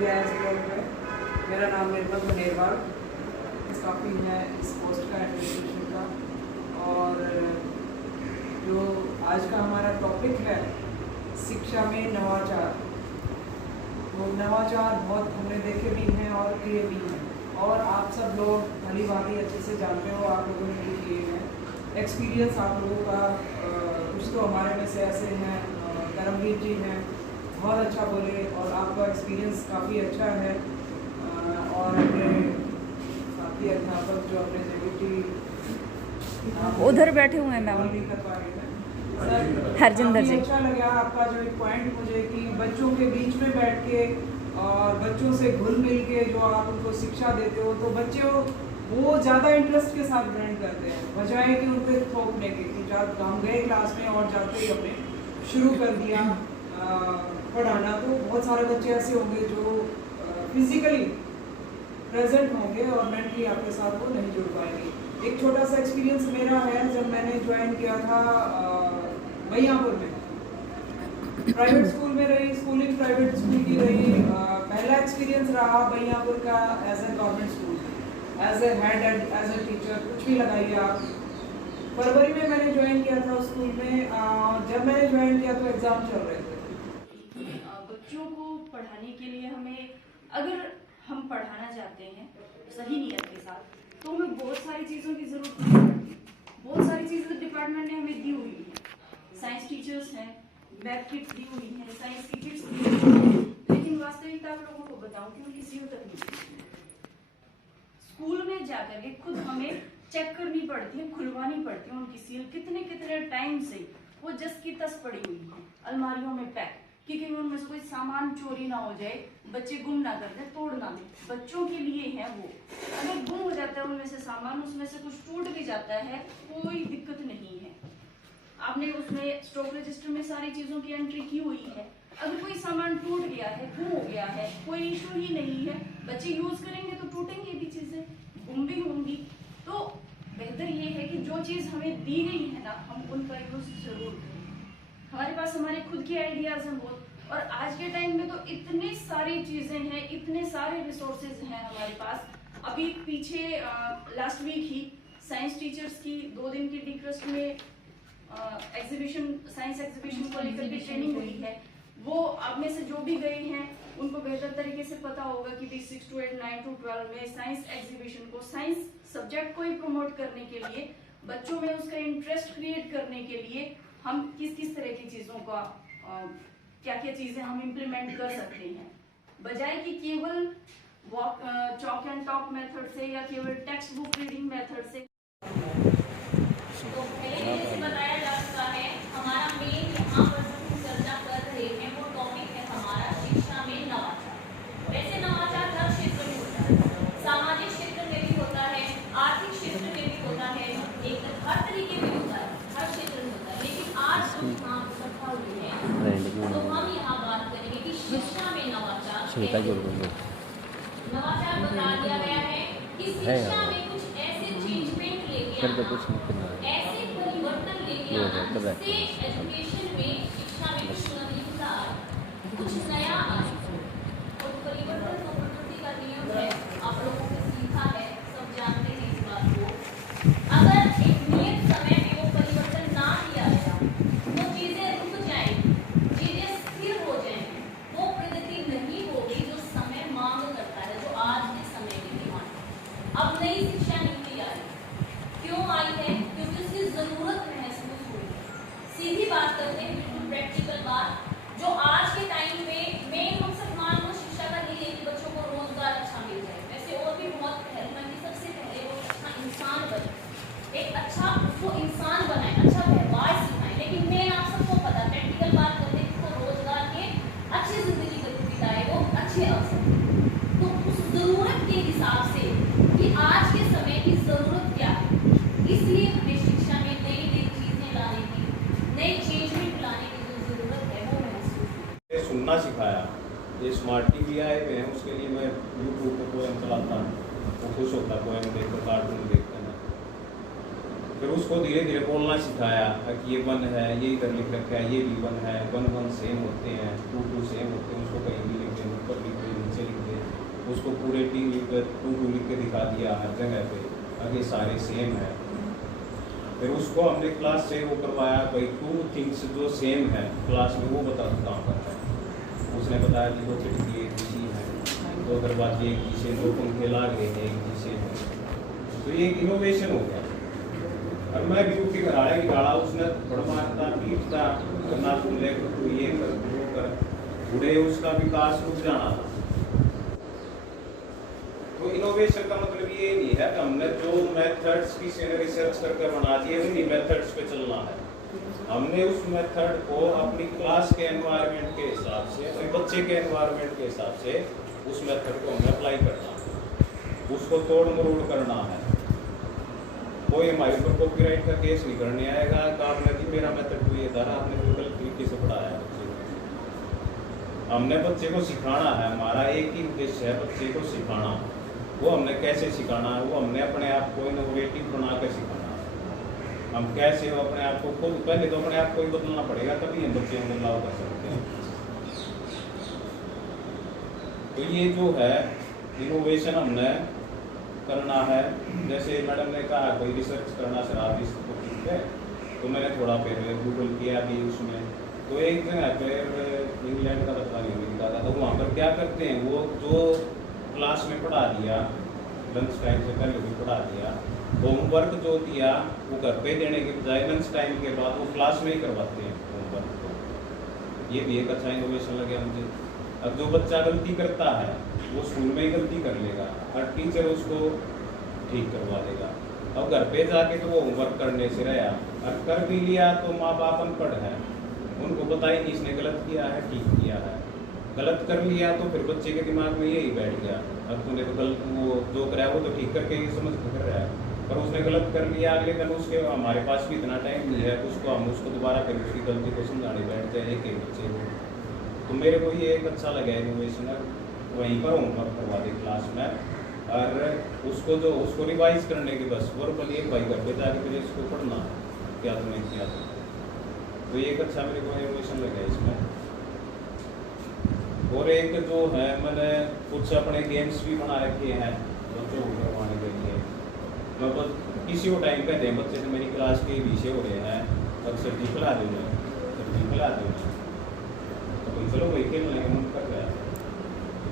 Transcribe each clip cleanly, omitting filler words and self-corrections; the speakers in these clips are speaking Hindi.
गया इस ब्लॉग में। मेरा नाम निर्मल बनेरवाल, काफ़ी है इस पोस्ट का एडमिनिस्ट्रेशन का। और जो आज का हमारा टॉपिक है शिक्षा में नवाचार। वो नवाचार बहुत हमने देखे भी हैं और किए भी हैं, और आप सब लोग भली भांति अच्छे से जानते हो, आप लोगों ने भी किए हैं। एक्सपीरियंस आप लोगों का कुछ तो हमारे में से ऐसे हैं, करमवीर जी हैं, बहुत अच्छा बोले और आपका एक्सपीरियंस काफ़ी अच्छा है। और अपने साथी अध्यापक जो अपने जेबीटी उधर बैठे हुए हैं मैम, हरजिंदर जी। अच्छा लगा आपका जो एक पॉइंट मुझे कि बच्चों के बीच में बैठ के और बच्चों से घुल मिल के जो आप उनको शिक्षा देते हो, तो बच्चे वो ज़्यादा इंटरेस्ट के साथ ग्रहण करते हैं, बजाय कि उनको थोपने के कि जब हम गए क्लास में और जाते ही हमने शुरू कर दिया पढ़ाना। तो बहुत सारे बच्चे ऐसे होंगे जो फिजिकली प्रेजेंट होंगे और मेंटली आपके साथ वो नहीं जुड़ पाएंगे। एक छोटा सा एक्सपीरियंस मेरा है, जब मैंने ज्वाइन किया था मैयापुर में, प्राइवेट स्कूल में रही, स्कूलिंग प्राइवेट स्कूल की रही। पहला एक्सपीरियंस रहा मैयापुर का as a government school, as a head and as a teacher, कुछ भी लगाइए आप। फरवरी में मैंने ज्वाइन किया था स्कूल में। जब मैंने ज्वाइन किया तो एग्जाम चल रहे थे। बच्चों को पढ़ाने के लिए अगर हम पढ़ाना चाहते हैं सही नियत के साथ, तो हमें बहुत सारी चीज़ों की ज़रूरत नहीं पड़ती। बहुत सारी चीज़ें डिपार्टमेंट ने हमें दी हुई है। साइंस टीचर्स हैं, मैथ किट्स दी हुई हैं, साइंस की किट्स दी हुई हैं, लेकिन वास्तविकता आप लोगों को बताऊं कि वो किसी तक नहीं। स्कूल में जाकर के खुद हमें चेक करनी पड़ती है, खुलवानी पड़ती है उनकी सील, कितने टाइम से वो जस की तस पड़ी हुई है अलमारियों में पैक, कि कहीं उनमें से कोई सामान चोरी ना हो जाए, बच्चे गुम ना कर दे, तोड़ ना दे। बच्चों के लिए है वो। अगर गुम हो जाता है उनमें से सामान, उसमें से कुछ टूट भी जाता है, कोई दिक्कत नहीं है। आपने उसमें स्टॉक रजिस्टर में सारी चीजों की एंट्री की हुई है। अगर कोई सामान टूट गया है, गुम हो गया है, कोई इशू ही नहीं है, बच्चे यूज करेंगे तो टूटेंगे भी चीजें, गुम भी होंगी। तो बेहतर ये है कि जो चीज हमें दी गई है ना, हम उनका यूज जरूर करें। हमारे पास हमारे खुद के आइडियाज हैं बहुत, और आज के टाइम में तो इतनी सारी चीजें हैं, इतने सारे रिसोर्सेज हैं हमारे पास। अभी पीछे लास्ट वीक ही साइंस टीचर्स की 2 दिन की डिक्रस्ट में एग्जीबिशन, साइंस एग्जीबिशन को लेकर के ट्रेनिंग हुई है। वो आप में से जो भी गए हैं उनको बेहतर तरीके से पता होगा कि 6 to 8, 9 to 12 में साइंस एग्जीबिशन को, साइंस सब्जेक्ट को ही प्रमोट करने के लिए, बच्चों में उसका इंटरेस्ट क्रिएट करने के लिए हम किस तरह की चीजों का क्या चीजें हम इम्प्लीमेंट कर सकते हैं, बजाय कि केवल चॉक एंड टॉक मेथड से या केवल टेक्स्ट बुक रीडिंग मेथड से। तो पहले जैसे बताया जा चुका है, हमारा मेन यहाँ पर जो चर्चा कर रहे हैं वो टॉपिक है हमारा शिक्षा में नवाचार। वैसे नवाचार हर क्षेत्र में होता है, सामाजिक क्षेत्र में भी होता है, आर्थिक क्षेत्र में भी होता है, एक हर तरीके में होता है, हर क्षेत्र में होता है। लेकिन आज हम यहाँ इकट्ठा हुए हैं तो हम यहाँ बात करेंगे कि शिक्षा में नवाचार। नवाचार बता दिया गया है कि शिक्षा में कुछ ऐसे चेंजमेंट लेके आना, ऐसे परिवर्तन लेके आना जिससे एजुकेशन में, शिक्षा में कुछ नवीनता आए, कुछ नया आए। और परिवर्तन तो प्रकृति का नियम है, आप लोगों ने सीखा है, सब जानते हैं इस बात को। अगर एक नियत समय में वो परिवर्तन ना किया गया तो चीजें रुक जाएंगी, चीजें स्थिर हो जाएंगी, वो प्रगति नहीं होगी जो समय मांग करता है, जो आज के समय की डिमांड। अब नई शिक्षा नीति आई, क्यों आई है? क्योंकि उसकी जरूरत महसूस हुई है। सीधी बात करते हैं, बिल्कुल प्रैक्टिकल बात, जो आज के टाइम में मेन मकसद मान लो शिक्षा का यही है कि बच्चों को रोजगार अच्छा मिल जाए। वैसे और भी बहुत पहले, सबसे पहले वो अच्छा इंसान बने, एक अच्छा उसको इंसान बनाए, अच्छा व्यवहार सिखाए। लेकिन मेन आप सबको पता, प्रैक्टिकल बात करते हैं, तो रोजगार के अच्छी जिंदगी बिताए, वो अच्छे अवसर। तो उस जरूरत के हिसाब से कि आज के समय की जरूरत क्या है, इसलिए हमें शिक्षा में नई नई चीजें लाने की, नई चेंजमेंट लाने की जो जरूरत है वो महसूस। सुनना सिखाया। ये स्मार्ट टीवी आए हुए हैं, उसके लिए मैं यूट्यूब पर पोएम चलाता, वो खुश होता पोएम देखकर, कार्टून देखकर। फिर उसको धीरे धीरे बोलना सिखाया कि ये वन है, ये इधर लिख रखा है, ये भी वन है, वन वन सेम होते हैं, टू टू सेम होते हैं, उसको कहीं भी लिख दें, ऊपर लिख दें, नीचे लिख उसको पूरे टीवी पे 2 लिख के दिखा दिया हर जगह पे, अब ये सारे सेम है। फिर उसको हमने क्लास से वो करवाया भाई 2 थिंग्स जो सेम है क्लास में वो बता कहाँ पर है। उसने बताया कि वो खिड़की एक दिशी है, 2 दरवाजे एक दिशे, 2 पंखे लागे हैं एक दिशे में। तो ये एक इनोवेशन हो गया। और मैं भी उसके घर आया कि गाड़ा उसने बड़ मारता पीटता करना, तुम लेकर तू ये कर वो कर, बुढ़े उसका विकास रुक जाना था। तो इनोवेशन का मतलब ये नहीं है कि हमने जो मेथड्स किसी ने रिसर्च करके बना दिए उन्हीं मेथड्स पे चलना है। हमने उस मेथड को अपनी क्लास के एनवायरनमेंट के हिसाब से, अपने बच्चे के एनवायरनमेंट के हिसाब से उस मेथड को हमें अप्लाई करना है, उसको तोड़ मरोड़ करना है। कोई हमारे ऊपर कॉपीराइट का केस नहीं करने आएगा कि आपने जी मेरा मेथड तो ये था, आपने तो गलत तरीके से पढ़ाया बच्चे को। हमने बच्चे को सिखाना है, हमारा एक ही उद्देश्य है बच्चे को सिखाना। वो हमने कैसे सिखाना है, वो हमने अपने आप को इनोवेटिव बना कर सिखाना है। हम कैसे हो अपने आप को खुद, पहले तो अपने आप को ही बदलना पड़ेगा, तभी हम बच्चे को बदलाव कर सकते हैं। तो ये जो है इनोवेशन हमने करना है। जैसे मैडम ने कहा कोई रिसर्च करना सर आप इस टॉपिक पे, तो मैंने थोड़ा फिर गूगल किया भी उसमें। तो एक जगह फिर इंग्लैंड का पता नहीं मिलता था, तो वहाँ पर क्या करते हैं वो जो क्लास में पढ़ा दिया, लंच टाइम से पहले भी पढ़ा दिया, होमवर्क जो दिया वो घर पे देने के बजाय लंच टाइम के बाद वो क्लास में ही करवाते हैं होमवर्क को। ये भी एक अच्छा इनोवेशन लगे मुझे। अब जो बच्चा गलती करता है वो स्कूल में ही गलती कर लेगा और टीचर उसको ठीक करवा देगा। अब घर पे जाके तो वो होमवर्क करने से रहा और कर भी लिया तो माँ बाप अनपढ़ है, उनको पता ही नहीं इसने गलत किया है ठीक किया है। गलत कर लिया तो फिर बच्चे के दिमाग में यही बैठ गया, अब तूने तो गलत वो जो कराया वो तो ठीक करके ही समझ कर रहा है, पर उसने गलत कर लिया। अगले दिन उसके हमारे पास भी इतना टाइम नहीं है उसको हम उसको दोबारा फिर उसकी गलती को समझाने बैठ जाए एक बच्चे को। तो मेरे को ये एक अच्छा लगा इनोवेशन, वहीं पर होमवर्क करवा दे क्लास में और उसको जो उसको रिवाइज करने की बस वर्बल एक भाई घर पे जाके फिर इसको पढ़ना क्या तुमने किया था। तो ये एक अच्छा मेरे को इनोवेशन लगा इसमें। और एक जो है मैंने कुछ अपने गेम्स भी बना रखे हैं बच्चों को करवाने के लिए। मैं बस किसी को टाइम कहते हैं बच्चे से मेरी क्लास के विषय हो रहे हैं, अक्सर जी खिला दो मैं सर जी खिला दो मैं, तो चलो वही खेलने का मन कर रहा है।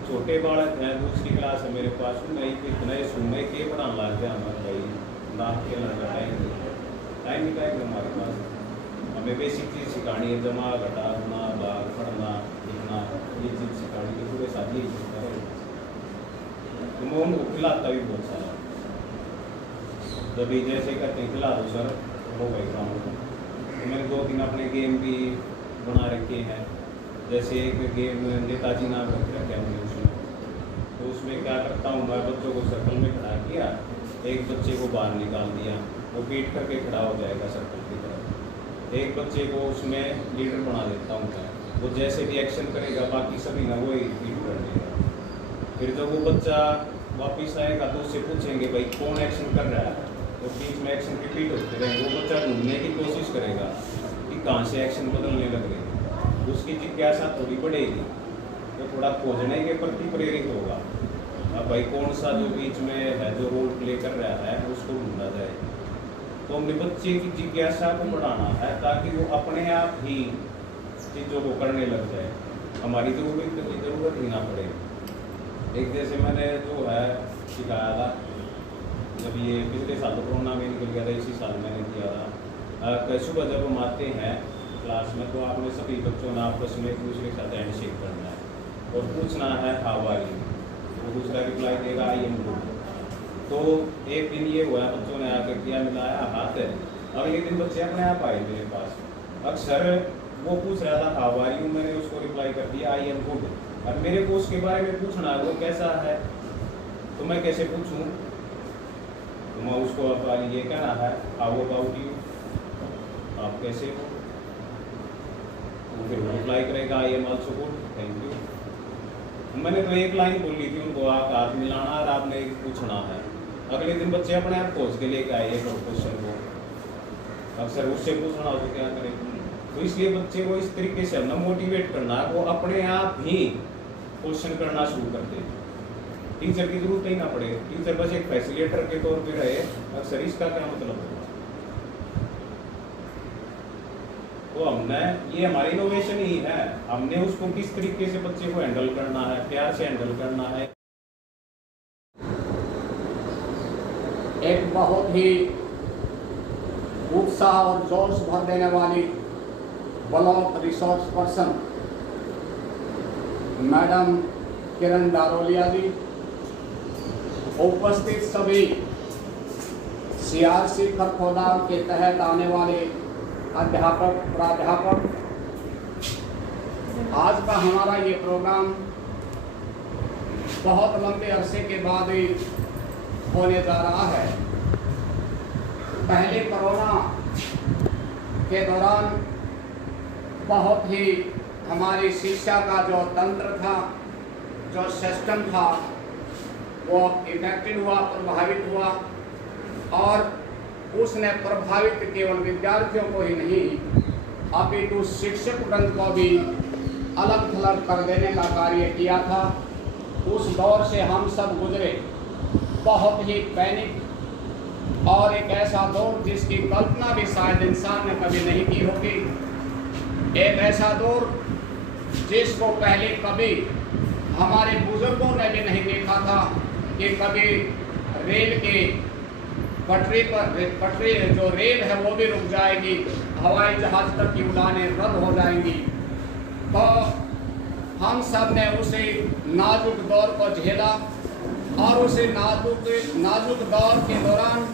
छोटे बालक हैं दूसरी क्लास है मेरे पास, नहीं इतना सुनने के पढ़ाने लग गया हमारे भाई ना खेलने का टाइम ही टाइम हमारे पास। हमें बेसिक चीज़ सिखानी है, जमा घटा गुना भाग पढ़ना लिखना, ये चीज़ सिखानी है पूरे साथ ही सीखता है। तो मैं उनको खिलाता भी बहुत सारा, जब जैसे कहते हैं खिला दो सर वो भाई काम। तो मैंने 2-3 अपने गेम भी बना रखे हैं। जैसे एक गेम नेताजी नाम रख रखा है मैंने उसमें, तो उसमें क्या करता हूँ मैं बच्चों को सर्कल में खड़ा किया, एक बच्चे को बाहर निकाल दिया, वो पीट करके खड़ा हो जाएगा सर्कल की तरफ। एक बच्चे को उसमें लीडर बना देता हूँ मैं, वो जैसे भी एक्शन करेगा बाकी सभी ना वो रिपीट कर देगा। फिर जब वो बच्चा वापस आएगा तो उससे पूछेंगे भाई कौन एक्शन कर रहा है, तो बीच में एक्शन रिपीट होते रहेंगे। वो बच्चा ढूंढने की कोशिश करेगा कि कहाँ से एक्शन बदलने लग रहे हैं, उसकी जिज्ञासा थोड़ी बढ़ेगी, तो थोड़ा खोजने के प्रति प्रेरित होगा। अब भाई कौन सा जो बीच में है जो रोल प्ले कर रहा है उसको ढूंढा जाए। तो हमने बच्चे की जिज्ञासा को बढ़ाना है ताकि वो अपने आप ही चीज़ों को करने लग जाए, हमारी ज़रूरत ही ना पड़े। एक जैसे मैंने जो है सिखाया था, जब ये पिछले साल तो कोरोना में निकल गया था, इसी साल मैंने किया था। सुबह जब हम आते हैं क्लास में तो आपने सभी बच्चों ने आपस में एक दूसरे के साथ हैंडशेक करना है और पूछना है हाउ आर यू, तो दूसरा रिप्लाई देगा आई एम गुड। तो एक दिन ये हुआ बच्चों ने आकर किया मिलाया हाथ है, अगले दिन बच्चे अपने आप आए मेरे पास। अक्सर वो पूछ रहा था हाउ आर यू, मैंने उसको रिप्लाई कर दिया आई एम गुड, और मेरे को उसके बारे में पूछना है वो कैसा है, तो मैं कैसे पूछूं। तो मैं उसको अब ये कहना है हाउ अबाउट यू, आप कैसे हो, फिर वो रिप्लाई करेगा I am also good thank you. मैंने तो एक लाइन बोली थी उनको, आप हाथ मिलाना और आपने पूछना है। अगले दिन बच्चे अपने आप खोज के लेके आए एक क्वेश्चन को, अक्सर उससे पूछना हो तो क्या करें। तो इसलिए बच्चे को इस तरीके से हमने मोटिवेट करना, वो अपने आप ही क्वेश्चन करना शुरू कर दें। टीचर की जरूरत ही ना पड़े, टीचर बस एक फैसिलिटेटर के तौर पे रहे, अक्सर इसका क्या मतलब होगा? तो हमने, ये हमारी इनोवेशन ही है, हमने उसको किस तरीके से बच्चे को हैंडल करना है, प्यार से हैंडल करना है। एक बहुत ही उत्साह और जोश भर देने वाली ब्लॉक रिसोर्स पर्सन मैडम किरण डारोलिया जी, उपस्थित सभी CRC खरखोदा के तहत आने वाले अध्यापक प्राध्यापक, आज का हमारा ये प्रोग्राम बहुत लंबे अरसे के बाद ही होने जा रहा है। पहले कोरोना के दौरान बहुत ही हमारी शिक्षा का जो तंत्र था, जो सिस्टम था, वो इफेक्टेड हुआ, प्रभावित हुआ, और उसने प्रभावित केवल विद्यार्थियों को ही नहीं अपितु शिक्षक वृंद को भी अलग थलग कर देने का कार्य किया था। उस दौर से हम सब गुजरे, बहुत ही पैनिक और एक ऐसा दौर जिसकी कल्पना भी शायद इंसान ने कभी नहीं की होगी। एक ऐसा दौर जिसको पहले कभी हमारे बुजुर्गों ने भी नहीं देखा था कि कभी रेल के पटरी जो रेल है वो भी रुक जाएगी, हवाई जहाज तक की उड़ानें रद्द हो जाएंगी। तो हम सब ने उसे नाजुक दौर को झेला, और उसे नाजुक दौर के दौरान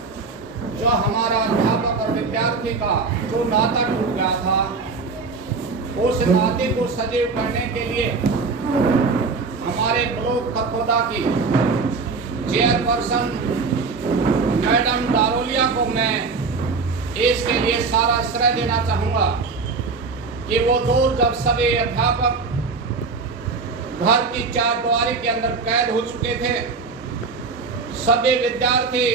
जो हमारा अध्यापक और विद्यार्थी का जो नाता टूट गया था, उस नाते को सजीव करने के लिए हमारे ब्लॉक खरखोदा की चेयरपर्सन मैडम डारोलिया को मैं इसके लिए सारा श्रेय देना चाहूँगा कि वो दौर जब सभी अध्यापक घर की चारदीवारी के अंदर कैद हो चुके थे, सभी विद्यार्थी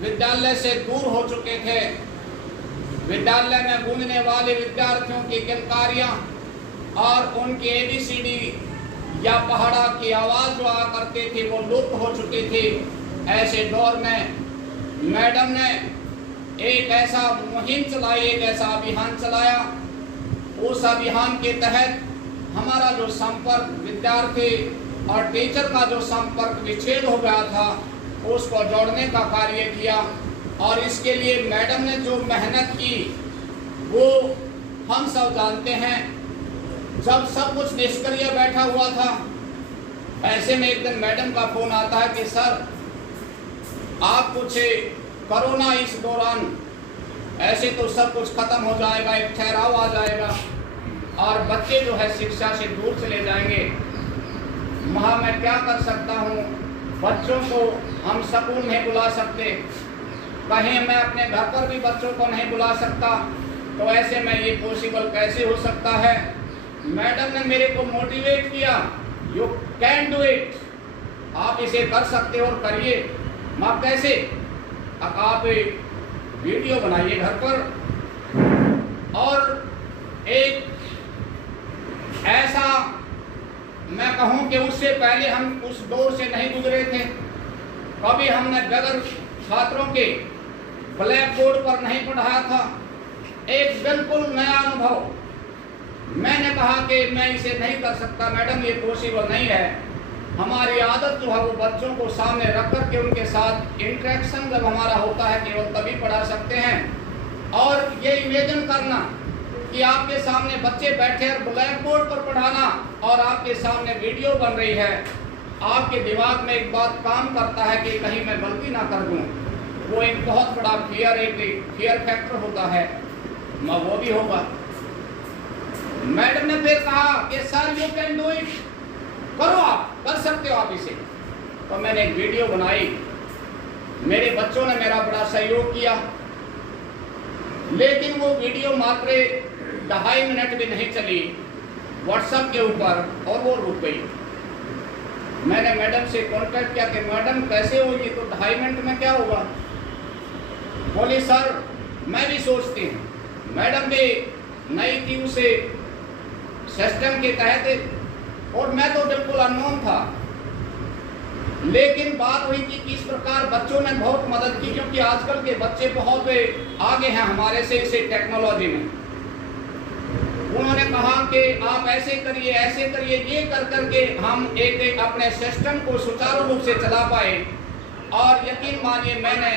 विद्यालय से दूर हो चुके थे, विद्यालय में गूंजने वाले विद्यार्थियों की किलकारियाँ और उनकी ABCD या पहाड़ा की आवाज़ जो आ करती थी वो लुप्त हो चुकी थी। ऐसे दौर में मैडम ने एक ऐसा मुहिम चलाई, एक ऐसा अभियान चलाया। उस अभियान के तहत हमारा जो संपर्क विद्यार्थी और टीचर का जो संपर्क विच्छेद हो गया था, उसको जोड़ने का कार्य किया। और इसके लिए मैडम ने जो मेहनत की वो हम सब जानते हैं। जब सब कुछ निष्क्रिय बैठा हुआ था, ऐसे में एक दिन मैडम का फोन आता है कि सर आप कुछ करो ना, इस दौरान ऐसे तो सब कुछ खत्म हो जाएगा, एक ठहराव आ जाएगा और बच्चे जो है शिक्षा से दूर चले जाएंगे। वहाँ मैं क्या कर सकता हूँ? बच्चों को हम स्कूल नहीं बुला सकते, कहीं मैं अपने घर पर भी बच्चों को नहीं बुला सकता, तो ऐसे में ये पॉसिबल कैसे हो सकता है? मैडम ने मेरे को मोटिवेट किया, यू कैन डू इट, आप इसे कर सकते हो और करिए। माँ कैसे? अब आप वीडियो बनाइए घर पर, और एक ऐसा मैं कहूँ कि उससे पहले हम उस दौर से नहीं गुजरे थे। कभी हमने बगैर छात्रों के ब्लैक बोर्ड पर नहीं पढ़ाया था, एक बिल्कुल नया अनुभव। मैंने कहा कि मैं इसे नहीं कर सकता मैडम, ये पॉसिबल नहीं है। हमारी आदत जो है वो बच्चों को सामने रख कर के उनके साथ इंटरेक्शन जब हमारा होता है केवल तभी पढ़ा सकते हैं। और ये इमेजिन करना कि आपके सामने बच्चे बैठे और ब्लैक बोर्ड पर पढ़ाना और आपके सामने वीडियो बन रही है, आपके दिमाग में एक बात काम करता है कि कहीं मैं गलती ना कर दूं। वो एक बहुत बड़ा फियर फैक्टर होता है, वो भी होगा। मैडम ने फिर कहा कि sir you can do it, करो, आप कर सकते हो आप इसे। तो मैंने एक वीडियो बनाई, मेरे बच्चों ने मेरा बड़ा सहयोग किया, लेकिन वो वीडियो मात्र 2.5 मिनट भी नहीं चली व्हाट्सएप के ऊपर और वो रुक गई। मैंने मैडम से कांटेक्ट किया कि मैडम कैसे होगी, तो 2.5 मिनट में क्या होगा? बोली सर मैं भी सोचती हूँ, मैडम भी नई थी उसे सिस्टम के तहत और मैं तो बिल्कुल अननोन था। लेकिन बात हुई कि किस प्रकार बच्चों ने बहुत मदद की, क्योंकि आजकल के बच्चे बहुत आगे हैं हमारे से इसे टेक्नोलॉजी में। उन्होंने कहा कि आप ऐसे करिए, ये कर करके हम एक अपने सिस्टम को सुचारू रूप से चला पाए। और यकीन मानिए मैंने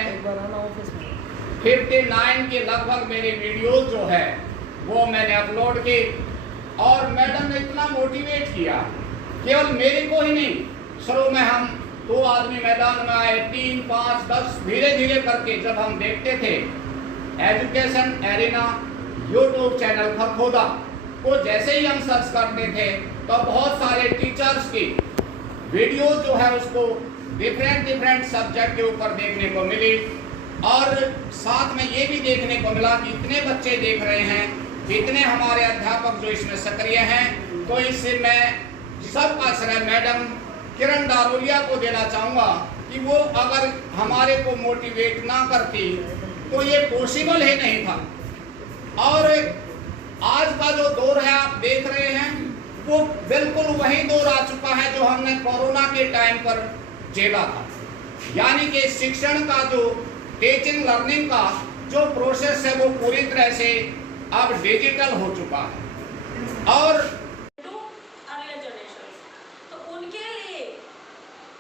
59 के लगभग मेरे वीडियोस जो है वो मैंने अपलोड की, और मैडम ने इतना मोटिवेट किया, केवल मेरे को ही नहीं, शुरू में हम 2 आदमी मैदान में आए, 3, 5, 10 धीरे धीरे करके जब हम देखते थे education arena YouTube channel Kharkhoda को जैसे ही हम सर्च करते थे तो बहुत सारे टीचर्स की वीडियो जो है उसको डिफरेंट सब्जेक्ट के ऊपर देखने को मिली। और साथ में ये भी देखने को मिला कि इतने बच्चे देख रहे हैं, इतने हमारे अध्यापक जो इसमें सक्रिय हैं। तो इससे मैं सबका श्रेय मैडम किरण दारोलिया को देना चाहूँगा कि वो अगर हमारे को मोटिवेट ना करती तो ये पॉसिबल ही नहीं था। और आज का जो दौर है आप देख रहे हैं वो बिल्कुल वही दौर आ चुका है जो हमने कोरोना के टाइम पर झेला था, यानी कि शिक्षण का जो टीचिंग लर्निंग का जो प्रोसेस है वो पूरी तरह से अब डिजिटल हो चुका है। और अगले जनरेशन तो उनके लिए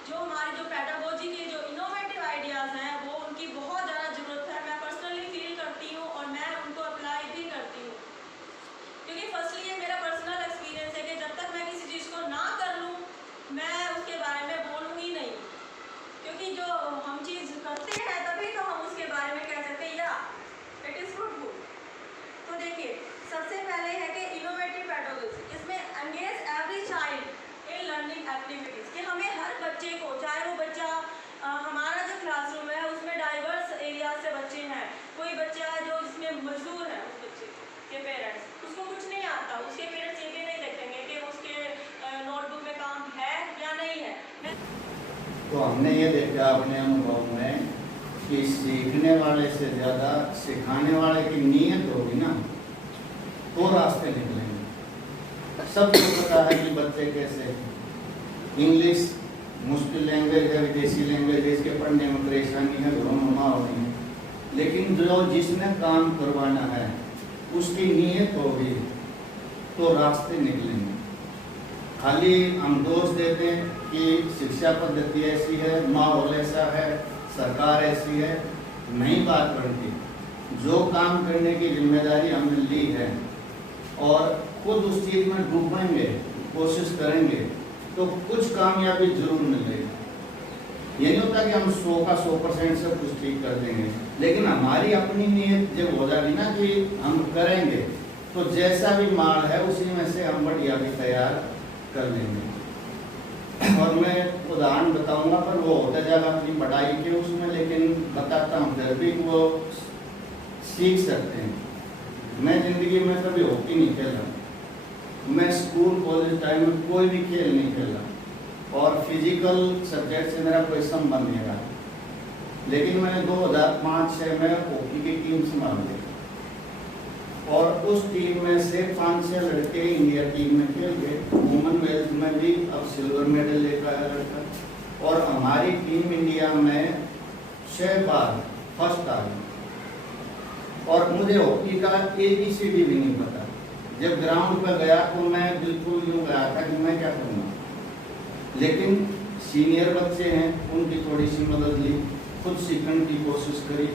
जो हमारी जो पेडागोजी के जो इनोवेटिव आइडियाज हैं वो उनकी बहुत ज़्यादा ज़रूरत है। मैं पर्सनली फील करती हूँ और मैं उनको अप्लाई भी करती हूँ, क्योंकि फर्स्टली ये मेरा पर्सनल एक्सपीरियंस है कि जब तक मैं किसी चीज़ को ना कर लूँ मैं उसके बारे में बोलूँगी नहीं, क्योंकि जो हम चीज़ करते हैं तभी तो हम उसके बारे में कह सकते हैं या इट इज़ फ्रूटफुल। तो देखिए सबसे पहले है कि इनोवेटिव पेडागोजी, इसमें engage every child in learning activities, कि हमें हर बच्चे को, चाहे वो बच्चा हमारा जो क्लासरूम है उसमें डाइवर्स एरिया से बच्चे हैं, कोई बच्चा है जो जिसमें मजदूर है, उस बच्चे के पेरेंट्स उसको कुछ नहीं आता, उसके पेरेंट्स ये भी नहीं देखेंगे कि उसके नोटबुक में काम है या नहीं है। तो हमने ये देखा अपने अनुभव में कि सीखने वाले से ज़्यादा सिखाने वाले की नीयत होगी ना तो रास्ते निकलेंगे। सबको पता है कि बच्चे कैसे, इंग्लिश मुश्किल लैंग्वेज है, विदेशी लैंग्वेज है, इसके पढ़ने में परेशानी है, घरों में माँ होनी है, लेकिन जो जिसने काम करवाना है उसकी नीयत होगी तो रास्ते निकलेंगे। खाली हम दोष देते हैं कि शिक्षा पद्धति ऐसी है, माहौल ऐसा है, सरकार ऐसी है, नहीं बात बनती। जो काम करने की जिम्मेदारी हमने ली है और खुद उस चीज़ में डूबेंगे, कोशिश करेंगे तो कुछ कामयाबी जरूर मिलेगी। ये नहीं होता कि हम 100 का 100% सब कुछ ठीक कर देंगे, लेकिन हमारी अपनी नीयत जब हो जाएगी ना कि हम करेंगे तो जैसा भी माल है उसी में से हम बढ़िया भी तैयार कर लेंगे। और मैं उदाहरण बताऊंगा पर वो होता जाएगा अपनी पढ़ाई के उसमें, लेकिन बताता हूँ फिर भी वो सीख सकते हैं। मैं ज़िंदगी में कभी हॉकी नहीं खेला, मैं स्कूल कॉलेज टाइम में कोई भी खेल नहीं खेला और फिजिकल सब्जेक्ट से मेरा कोई संबंध नहीं रहा, लेकिन मैंने 2005-06 में हॉकी की टीम संभाली और उस टीम में से 5-6 लड़के इंडिया टीम में खेल गए। वुमेन वेल्थ में भी अब सिल्वर मेडल लेकर आया लड़का और हमारी टीम इंडिया में 6 बार फर्स्ट आ गई। और मुझे हॉकी का ABCD भी नहीं पता। जब ग्राउंड पर गया तो मैं बिल्कुल यूँ गया था कि मैं क्या करूँगा, लेकिन सीनियर बच्चे हैं उनकी थोड़ी सी मदद ली, खुद सीखने की कोशिश करी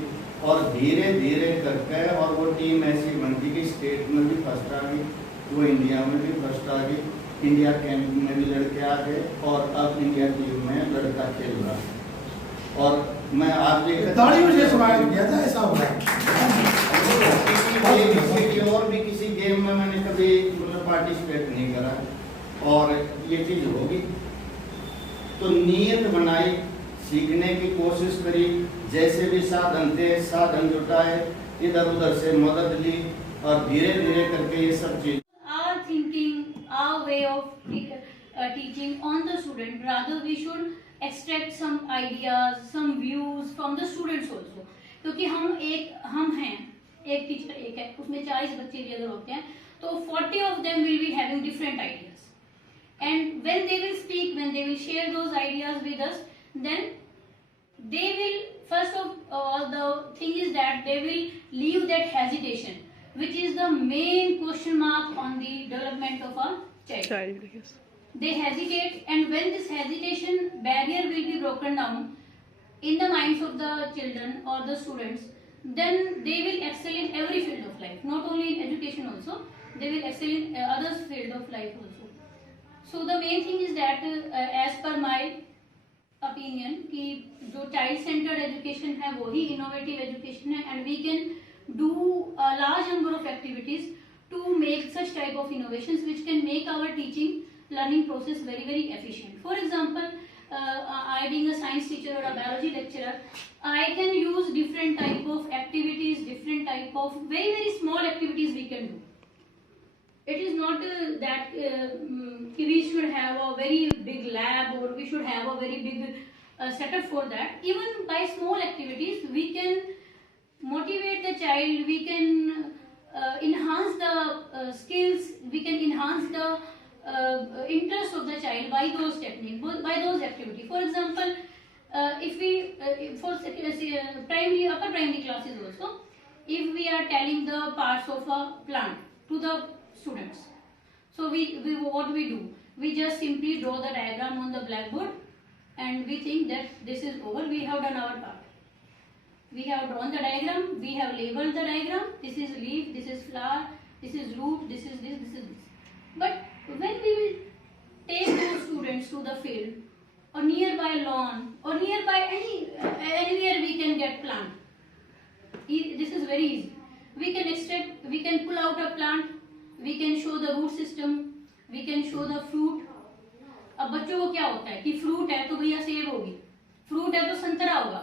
और धीरे धीरे करके और वो टीम ऐसी बनती कि स्टेट में भी फर्स्ट आ गई, वो इंडिया में भी फर्स्ट आ गई, इंडिया कैंप में भी लड़के आ गए और अब इंडिया टीम में लड़का खेल रहा है। और मैं आज और भी किसी गेम में मैंने कभी मतलब पार्टिसिपेट नहीं करा और ये चीज़ होगी। तो नीयत बनाई, सीखने की कोशिश करी, जैसे भी साधन थे साधन जुटाए, इधर उधर से मदद ली और धीरे धीरे करके ये सब चीज our thinking, our way of teaching on the student. Rather, we should extract some ideas, some views from the students also. क्योंकि हम हैं एक टीचर एक है, उसमें 40 बच्चे भी अगर होते हैं तो 40 of them will be having different ideas. And when they will speak, when they will share those ideas with us, then they will, first of all, the thing is that they will leave that hesitation, which is the main question mark on the development of a child. They hesitate, and when this hesitation barrier will be broken down in the minds of the children or the students, then they will excel in every field of life, not only in education also, they will excel in other field of life also. So the main thing is that as per my opinion कि जो child centered education है वो ही innovative education है, and we can do a large number of activities to make such type of innovations which can make our teaching learning process very, very efficient. For example, I being a science teacher or a biology lecturer, I can use different type of activities, different type of very, very small activities we can do. It is not that we should have a very big lab or we should have a very big setup for that. Even by small activities, we can motivate the child, we can enhance the skills, we can enhance the interest of the child by those techniques, by those activities. For example, if we for primary, upper primary classes also, if we are telling the parts of a plant to the students, so we what we do, we just simply draw the diagram on the blackboard, and we think that this is over, we have done our part. We have drawn the diagram, we have labeled the diagram, this is leaf, this is flower, this is root, this is this, this is this. But when we will take those students to the field or nearby lawn or nearby anywhere we can get plant, this is very easy. We can extract, we can pull out a plant, we can show the root system, we can show the fruit. अब बच्चों को क्या होता है कि फ्रूट है तो भैया सेब होगी, फ्रूट है तो संतरा होगा.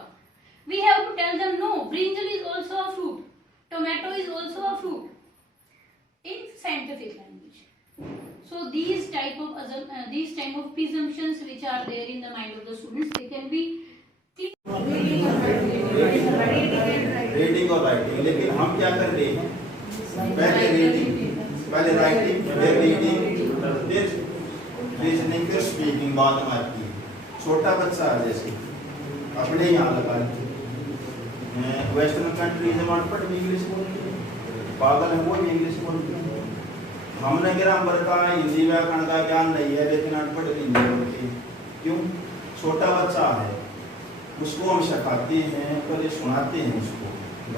We have to tell them no, brinjal is also a fruit, tomato is also a fruit in scientific language. So these type of presumptions which are there in the mind of the students, they can be reading और राइटिंग. लेकिन हम क्या कर रहे हैं, पहले रीडिंग, पहले राइटिंग, फिर रीडिंग, फिर रीजनिंग, फिर स्पीकिंग बाद में आती है. छोटा बच्चा है जैसे अपने यहाँ लगा लीजिए, वेस्टर्न कंट्रीज में अनपढ़ भी इंग्लिश बोलते हैं, पागल है वो भी इंग्लिश बोलते हैं. हमने ग्रामर का, हिंदी व्याकरण का ज्ञान नहीं है, लेकिन अनपढ़ भी हिंदी बोलते हैं. क्यों? छोटा बच्चा है, उसको हम सिखाते हैं, पहले सुनाते हैं उसको.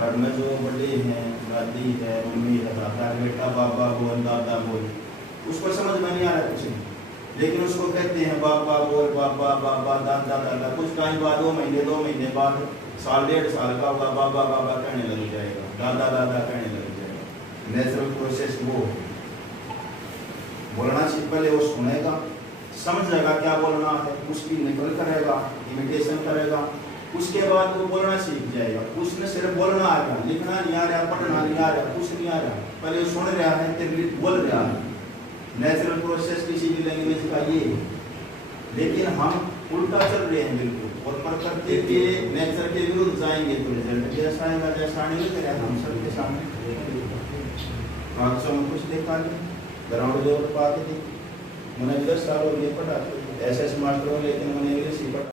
घर में जो बड़े हैं, दादी है, मम्मी है, दादा है, बेटा बाबा बोल, दादा बोल, उसको समझ में नहीं आ रहा कुछ नहीं, लेकिन उसको कहते हैं बाबा बोल, बाबा बाबा, दादा दादा. कुछ टाइम बाद, 2 महीने बाद, साल 1.5 साल का होगा, बाबा बाबा कहने लग जाएगा, दादा दादा कहने लग जाएगा. नेचुरल प्रोसेस वो बोलना सीख, पहले वो सुनेगा, समझ जाएगा क्या बोलना है, उसकी नकल करेगा, इमिटेशन करेगा, उसके बाद वो बोलना सीख जाएगा. उसने सिर्फ बोलना आ रहा, लिखना नहीं आ रहा, पढ़ना नहीं आ रहा, कुछ नहीं आ रहा, पहले सुन रहा है, फिर बोल रहा है. नेचुरल प्रोसेस किसी भी लैंग्वेज का ये. लेकिन हम उल्टा चल रहे हैं बिल्कुल, और प्रकृति के नेचर के विरुद्ध जाएंगे तो रिजल्ट जैसा आएगा, जैसा नहीं करेगा. हम सबके सामने कुछ देखा नहीं, ग्राउंड जो पाते थे, मैंने 10 साल और ये पढ़ा, SS मास्टर, लेकिन मैंने इंग्लिश ही पढ़ा.